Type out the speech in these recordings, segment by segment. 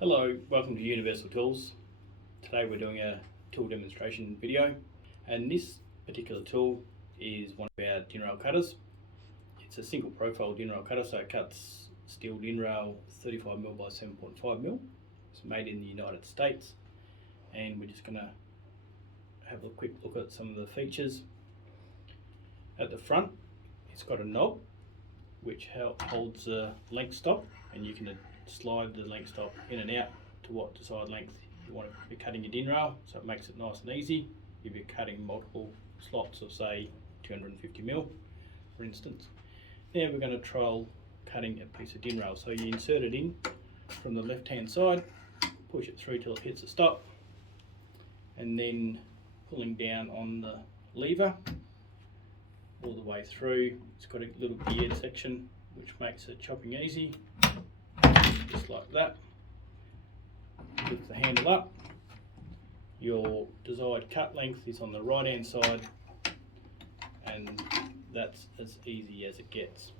Hello, welcome to Universal Tools. Today we're doing a tool demonstration video, and this particular tool is one of our din rail cutters. It's a single profile din rail cutter, so it cuts steel din rail 35mm by 7.5mm. It's made in the United States, and we're just going to have a quick look at some of the features. At the front, it's got a knob which holds the length stop, and you can slide the length stop in and out to what desired length you want to be cutting your din rail, so it makes it nice and easy if you're cutting multiple slots of say 250mm for instance. Now we're going to trial cutting a piece of din rail. So you insert it in from the left hand side, push it through till it hits the stop, and then pulling down on the lever all the way through. It's got a little geared section which makes it chopping easy, just like that. Lift the handle up. Your desired cut length is on the right hand side, and that's as easy as it gets.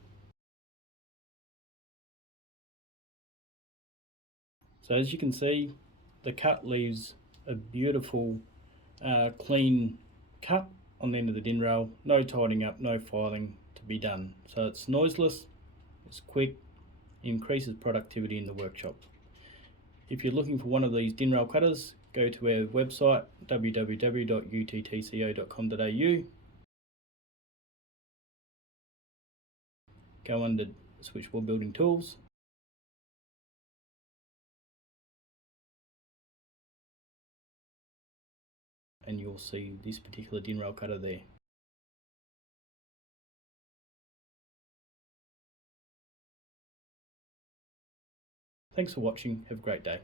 So as you can see, the cut leaves a beautiful clean cut on the end of the din rail. No tidying up, no filing to be done. So it's noiseless, it's quick, increases productivity in the workshop. If you're looking for one of these din rail cutters, go to our website www.uttco.com.au, go under switchboard building tools, and you'll see this particular din rail cutter there. Thanks for watching, have a great day.